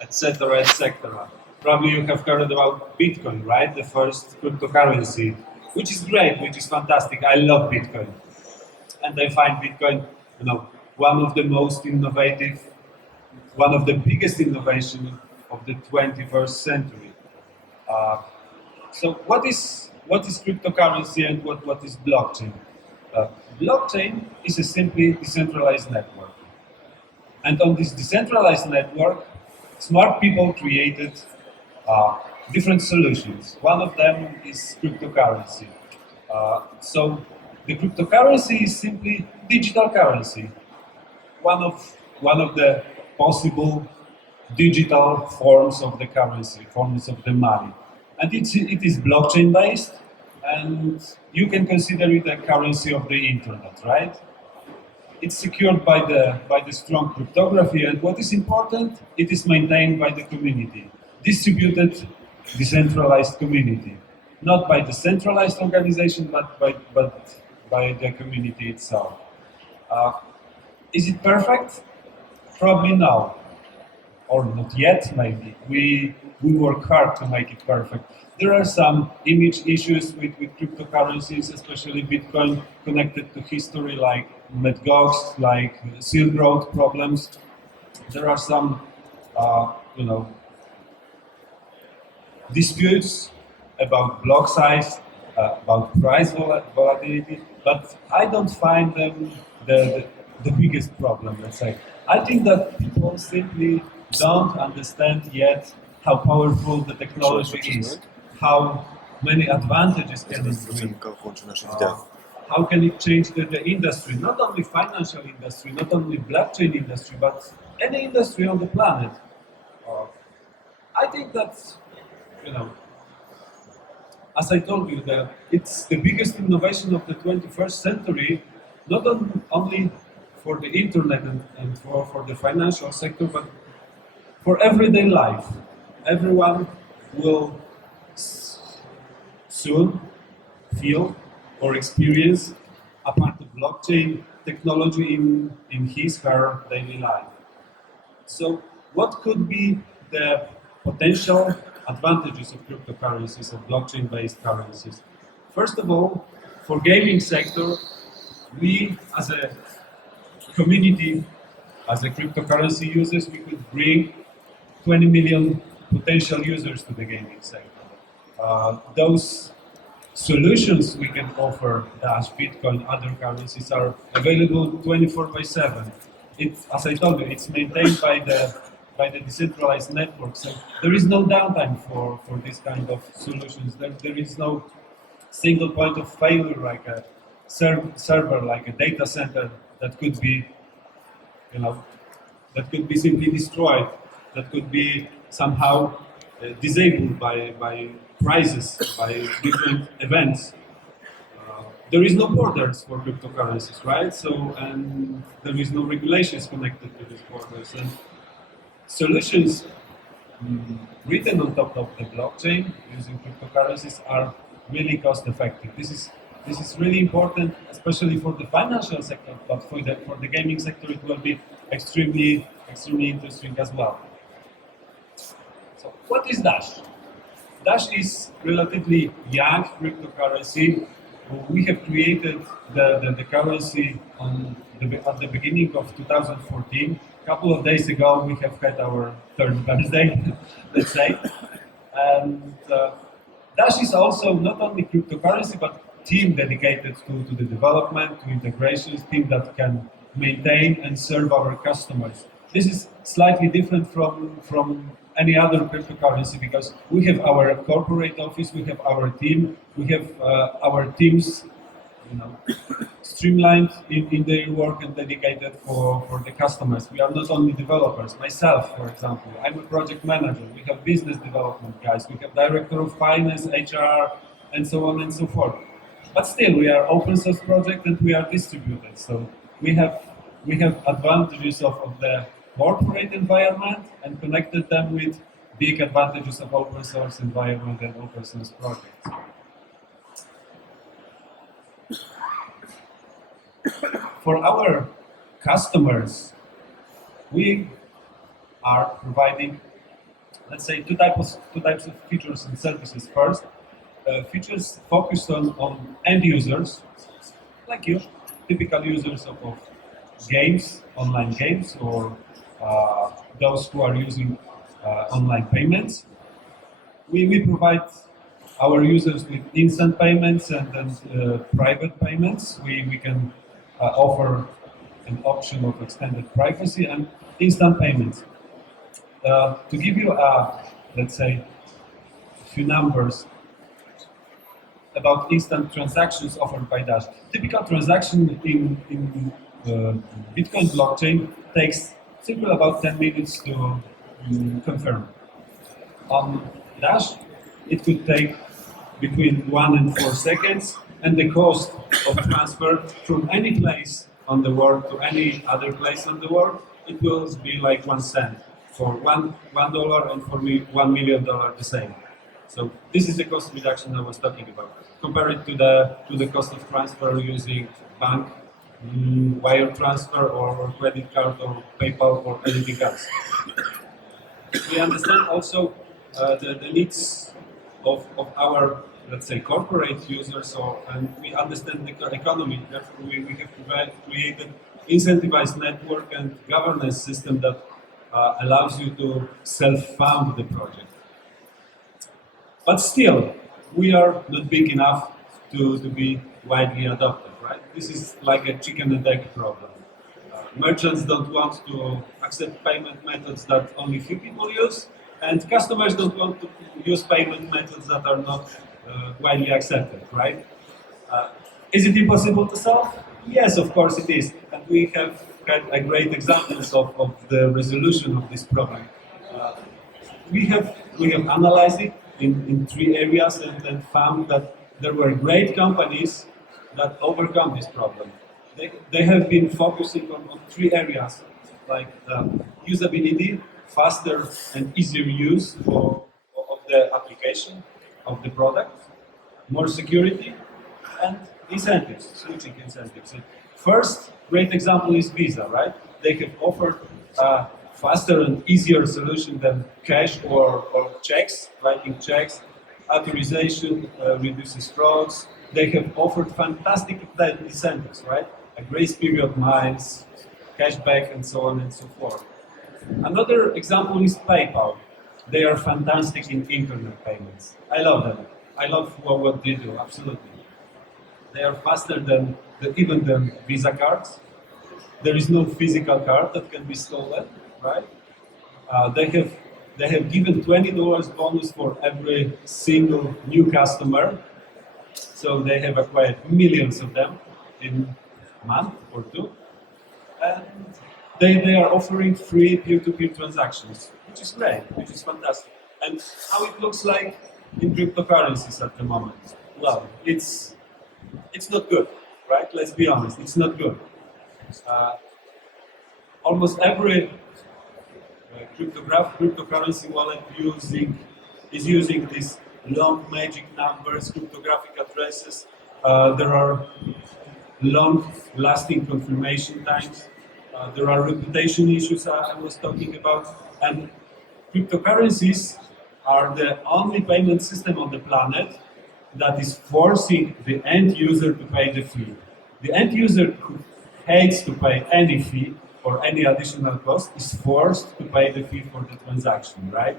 etc., etc. Probably you have heard about Bitcoin, right? The first cryptocurrency, which is great, which is fantastic. I love Bitcoin, and I find Bitcoin, one of the most innovative, one of the biggest innovation of the 21st century. Uh, so what is cryptocurrency and what is blockchain? Uh, Blockchain is a simply decentralized network. And on this decentralized network, smart people created different solutions. One of them is cryptocurrency. So the cryptocurrency is simply digital currency, one of the possible digital forms of the currency, forms of the money. And it is blockchain based, and you can consider it a currency of the internet, right? It's secured by the strong cryptography, and what is important, it is maintained by the community, distributed, decentralized community, not by the centralized organization, but by the community itself. Uh, is it perfect? Probably no, or not yet. Maybe we work hard to make it perfect. There are some image issues with cryptocurrencies, especially Bitcoin, connected to history, like Medgogs, like Silk Road problems. There are some, uh, you know, disputes about block size, about price volatility, but I don't find them the biggest problem, let's say. I think that people simply don't understand yet how powerful the technology is, how many advantages can it bring, how can it change the industry, not only financial industry, not only blockchain industry, but any industry on the planet. Uh, I think that, you know, as I told you, it's the biggest innovation of the 21st century, not only for the internet and for the financial sector, but for everyday life. Everyone will soon feel or experience a part of blockchain technology in his her daily life. So, what could be the potential advantages of cryptocurrencies and blockchain-based currencies? First of all, for gaming sector, we as a community, as a cryptocurrency users, we could bring 20 million potential users to the gaming sector. Those solutions we can offer, Dash, Bitcoin, other currencies, are available 24 by 7. As I told you, it's maintained by the decentralized network, so there is no downtime for this kind of solutions. There is no single point of failure like a server, like a data center that could be, you know, that could be simply destroyed, that could be somehow disabled by crises, by different events. There is no borders for cryptocurrencies, right? So, and there is no regulations connected to these borders. And solutions written on top of the blockchain using cryptocurrencies are really cost effective. This is really important, especially for the financial sector, but for the gaming sector, it will be extremely interesting as well. So, what is Dash? Dash is relatively young cryptocurrency. We have created the currency at the beginning of 2014. A couple of days ago, we have had our third birthday, let's say. And Dash is also not only cryptocurrency, but team dedicated to the development, to integrations, team that can maintain and serve our customers. This is slightly different from any other cryptocurrency because we have our corporate office, we have our team, we have our teams, you know, streamlined in their work and dedicated for the customers. We are not only developers. Myself, for example, I'm a project manager. We have business development guys. We have director of finance, HR, and so on and so forth. But still, we are open source project and we are distributed. So we have advantages of the corporate environment and connected them with big advantages of open source environment and open source projects. For our customers, we are providing, let's say, two types of features and services. First, features focused on end users, like you, typical users of games, online games, or those who are using online payments. We provide our users with instant payments and private payments. We can offer an option of extended privacy and instant payments. To give you, let's say, a few numbers about instant transactions offered by Dash. Typical transaction in Bitcoin blockchain takes simply about 10 minutes to confirm. On Dash, it could take between 1 and 4 seconds, and the cost of transfer from any place on the world to any other place on the world, it will be like 1 cent. For $1 and for me $1 million the same. So this is the cost reduction I was talking about. Compare it to the cost of transfer using bank, wire transfer, or credit card, or PayPal, or anything else. We understand also the needs of our, let's say, corporate users, and we understand the economy. Therefore, we have created incentivized network and governance system that allows you to self-fund the project. But still, we are not big enough to be widely adopted, right? This is like a chicken and egg problem. Merchants don't want to accept payment methods that only few people use, and customers don't want to use payment methods that are not widely accepted, right? Is it impossible to solve? Yes, of course it is. And we have had a great examples of the resolution of this problem. We have analyzed it in 3 areas and found that there were great companies that overcome this problem. They have been focusing on 3 areas, like usability, faster and easier use of the application, of the product, more security, and incentives, switching incentives. First great example is Visa, right? They have offered a faster and easier solution than cash or checks, writing checks. Authorization reduces frauds. They have offered fantastic incentives, right? A grace period, miles, cashback, and so on and so forth. Another example is PayPal. They are fantastic in internet payments. I love them. I love what they do, absolutely. They are faster than even than Visa cards. There is no physical card that can be stolen, right? They have given $20 bonus for every single new customer. So they have acquired millions of them in a month or 2. And they are offering free peer-to-peer transactions, which is great, which is fantastic. And how it looks like in cryptocurrencies at the moment? Well, it's not good, right? Let's be honest, it's not good. Almost every cryptocurrency wallet is using these long magic numbers, cryptographic addresses. There are long-lasting confirmation times. There are reputation issues I was talking about, and cryptocurrencies are the only payment system on the planet that is forcing the end user to pay the fee. The end user who hates to pay any fee or any additional cost is forced to pay the fee for the transaction, right?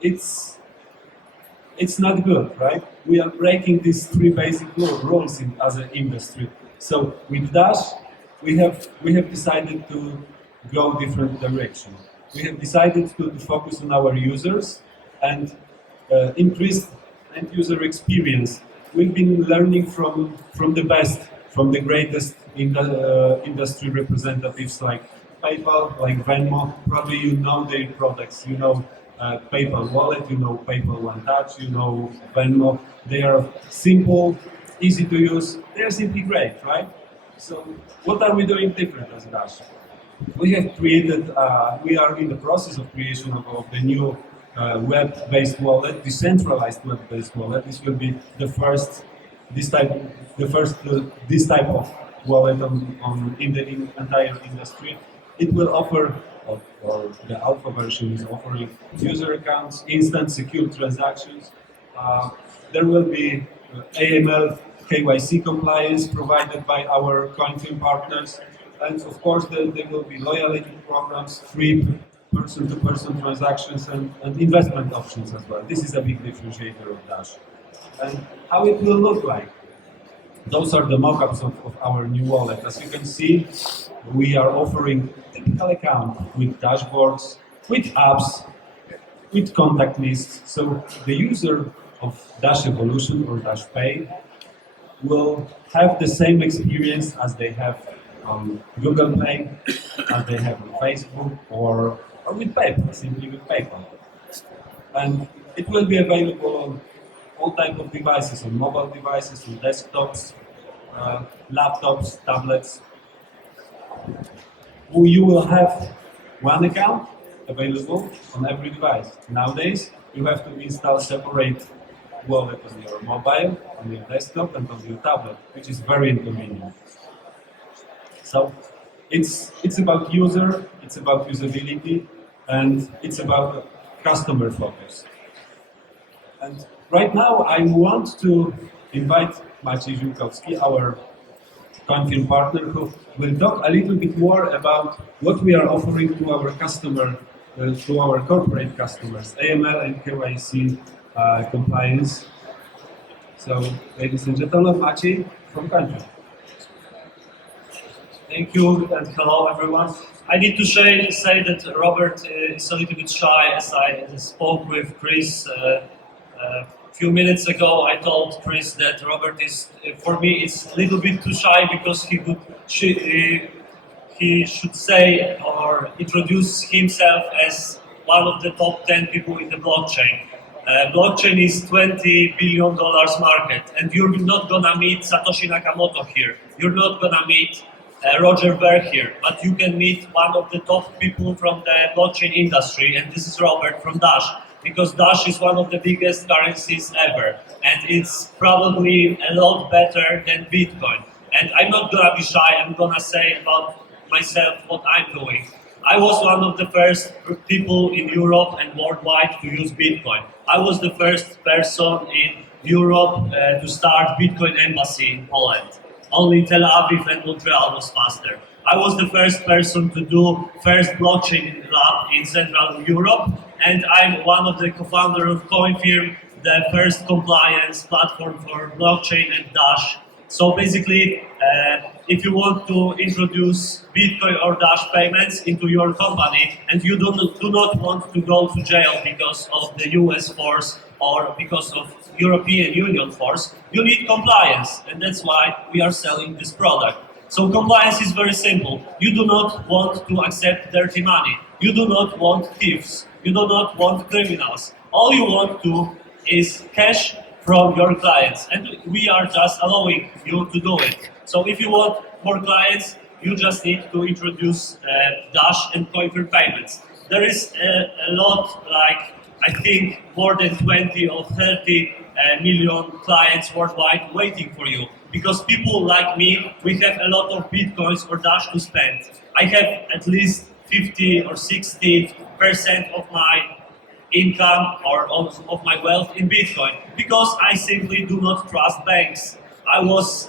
It's not good, right? We are breaking these 3 basic rules as an industry. So with Dash, we have decided to go different direction. We have decided to focus on our users and increase end user experience. We've been learning from the best, from the greatest industry representatives like PayPal, like Venmo. Probably you know their products. You know PayPal Wallet, you know PayPal One Touch, you know Venmo. They are simple, easy to use. They are simply great, right? So what are we doing different as Dash? We have created, we are in the process of creation of the new web-based wallet, decentralized web-based wallet. This will be the first this type of wallet in the entire industry. It will offer or the alpha version is offering user accounts, instant secure transactions. There will be AML KYC compliance provided by our Coinfirm partners. And of course, there will be loyalty programs, free person-to-person transactions, and investment options as well. This is a big differentiator of Dash. And how it will look like. Those are the mock-ups of our new wallet. As you can see, we are offering typical account with dashboards, with apps, with contact lists. So the user of Dash Evolution or Dash Pay will have the same experience as they have on Google Play, as they have on Facebook, or with PayPal, simply with PayPal. And it will be available on all type of devices, on mobile devices, on desktops, laptops, tablets. You will have one account available on every device. Nowadays, you have to install separate wallet on your mobile, on your desktop, and on your tablet, which is very inconvenient. So it's about user, it's about usability, and it's about customer focus. And right now, I want to invite Maciej Ziolkowski, our Coinfirm partner, who will talk a little bit more about what we are offering to our customer, to our corporate customers, AML and KYC compliance. So, ladies and gentlemen, Maciej from Coinfirm. Thank you and hello everyone. I need to say that Robert is a little bit shy, as I spoke with Chris a few minutes ago. I told Chris that Robert is, for me, is a little bit too shy because he should say or introduce himself as one of the top 10 people in the blockchain. Blockchain is $20 billion market, and you're not gonna meet Satoshi Nakamoto here. You're not gonna meet Roger Ver here, but you can meet one of the top people from the blockchain industry, and this is Robert from Dash, because Dash is one of the biggest currencies ever, and it's probably a lot better than Bitcoin. And I'm not gonna be shy, I'm gonna say about myself what I'm doing. I was one of the first people in Europe and worldwide to use Bitcoin. I was the first person in Europe to start Bitcoin embassy in Poland. Only Tel Aviv and Montreal was faster. I was the first person to do first blockchain lab in Central Europe, and I'm one of the co-founder of Coinfirm, the first compliance platform for blockchain and Dash. So basically, if you want to introduce Bitcoin or Dash payments into your company, and you do not want to go to jail because of the US force or because of European Union force, you need compliance, and that's why we are selling this product. So compliance is very simple. You do not want to accept dirty money. You do not want thieves. You do not want criminals. All you want to is cash from your clients, and we are just allowing you to do it. So if you want more clients, you just need to introduce Dash and Coinfirm payments. There is a lot, like I think more than 20 or 30 million clients worldwide waiting for you, because people like me, we have a lot of Bitcoins or Dash to spend. I have at least 50 or 60% of my income or of my wealth in Bitcoin, because I simply do not trust banks. I was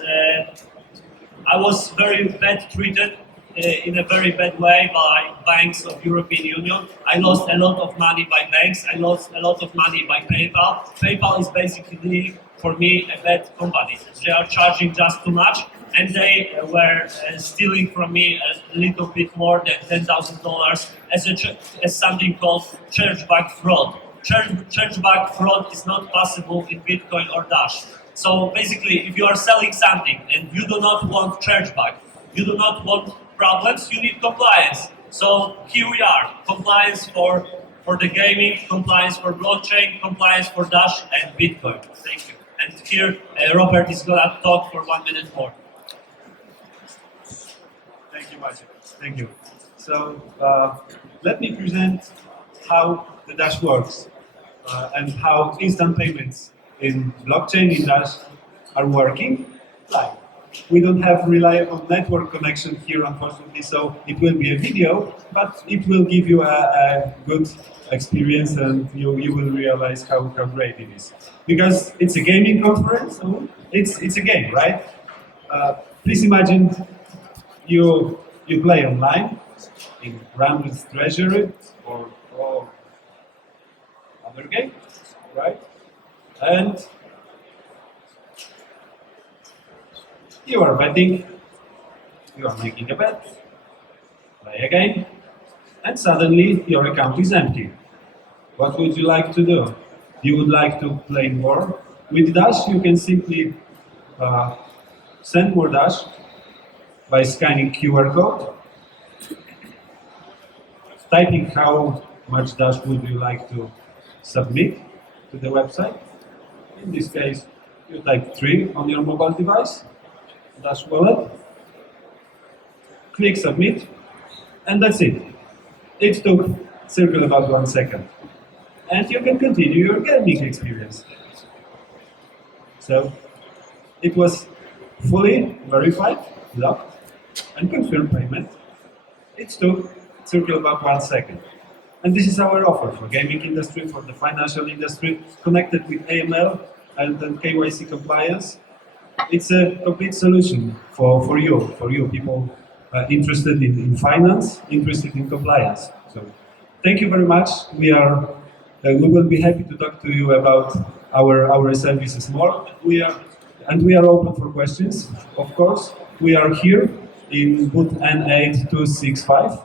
very bad treated in a very bad way by banks of European Union. I lost a lot of money by banks. I lost a lot of money by PayPal. PayPal is basically, for me, a bad company. They are charging just too much, and they were stealing from me a little bit more than $10,000 as something called chargeback fraud. Chargeback fraud is not possible in Bitcoin or Dash. So basically, if you are selling something and you do not want chargeback, you do not want problems, you need compliance. So here we are, compliance for the gaming, compliance for blockchain, compliance for Dash and Bitcoin. Thank you. And here, Robert is gonna talk for 1 minute more. Thank you, Maciej. Thank you. So let me present how the Dash works and how instant payments in blockchain in Dash are working live. We don't have reliable network connection here, unfortunately, so it will be a video, but it will give you a good experience and you will realize how great it is. Because it's a gaming conference, so it's a game, right? Please imagine you play online in Ram's Treasury or other game, right? And you are betting, you are making a bet, play a game, and suddenly your account is empty. What would you like to do? You would like to play more? With Dash, you can simply send more Dash by scanning QR code, typing how much Dash would you like to submit to the website. In this case, you type 3 on your mobile device, Dash wallet, click submit, and that's it. It took circle about 1 second. And you can continue your gaming experience. So it was fully verified, locked, and confirmed payment. It took circle about 1 second. And this is our offer for gaming industry, for the financial industry, connected with AML and then KYC compliance. It's a complete solution for you people interested in finance, interested in compliance. So thank you very much. We will be happy to talk to you about our services more. We are open for questions, of course. We are here in booth N8265.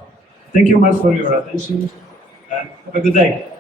Thank you much for your attention and have a good day.